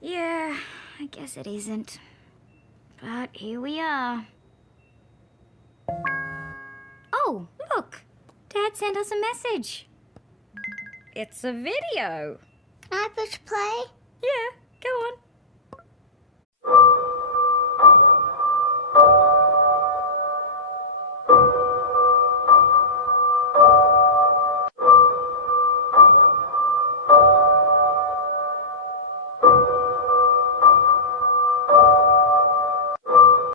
Yeah, I guess it isn't. But here we are. Oh, look! Dad sent us a message. It's a video. Can I push play? Yeah, go on.